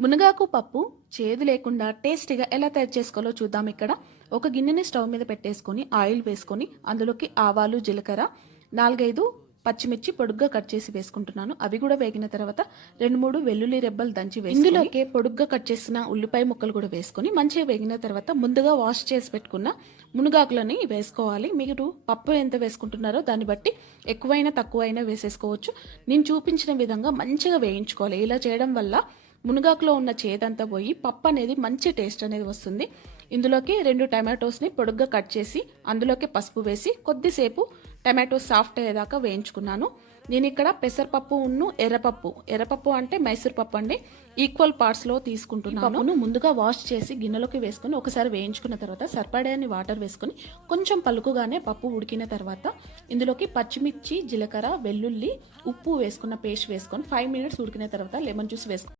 మునగాకు పప్పు చేదు లేకుండా టేస్టీగా ఎలా తయారు చేసుకోవాలో చూద్దాం. ఇక్కడ ఒక గిన్నెని స్టవ్ మీద పెట్టేసుకొని ఆయిల్ వేసుకొని అందులోకి ఆవాలు, జీలకర్ర, 4-5 పచ్చిమిర్చి పొడుగ్గా కట్ చేసి వేసుకుంటున్నాను. అవి కూడా వేగిన తర్వాత 2-3 వెల్లుల్లి రెబ్బలు దంచి వేసుకొని ఇందులోకి పొడుగ్గా కట్ చేసిన ఉల్లిపాయ ముక్కలు కూడా వేసుకొని మంచిగా వేగిన తర్వాత ముందుగా వాష్ చేసి పెట్టుకున్న మునగాకులని వేసుకోవాలి. మీరు పప్పు ఎంత వేసుకుంటున్నారో దాన్ని బట్టి ఎక్కువైనా తక్కువైనా వేసేసుకోవచ్చు. నేను చూపించిన విధంగా మంచిగా వేయించుకోవాలి. ఇలా చేయడం వల్ల మునగాకులో ఉన్న చేదంతా పోయి పప్పు అనేది మంచి టేస్ట్ అనేది వస్తుంది. ఇందులోకి 2 టమాటోస్ని పొడుగ్గా కట్ చేసి అందులోకి పసుపు వేసి కొద్దిసేపు టమాటో సాఫ్ట్ అయ్యేదాకా వేయించుకున్నాను. నేను ఇక్కడ పెసరపప్పు ఎర్రపప్పు అంటే మైసూర్ పప్పు అండి, ఈక్వల్ పార్ట్స్లో తీసుకుంటున్నాను. ముందుగా వాష్ చేసి గిన్నెలోకి వేసుకుని ఒకసారి వేయించుకున్న తర్వాత సరిపడని వాటర్ వేసుకుని కొంచెం పలుకుగానే పప్పు ఉడికిన తర్వాత ఇందులోకి పచ్చిమిర్చి, జీలకర్ర, వెల్లుల్లి, ఉప్పు వేసుకున్న పేస్ట్ వేసుకొని 5 మినిట్స్ ఉడికిన తర్వాత లెమన్ జ్యూస్ వేసుకుని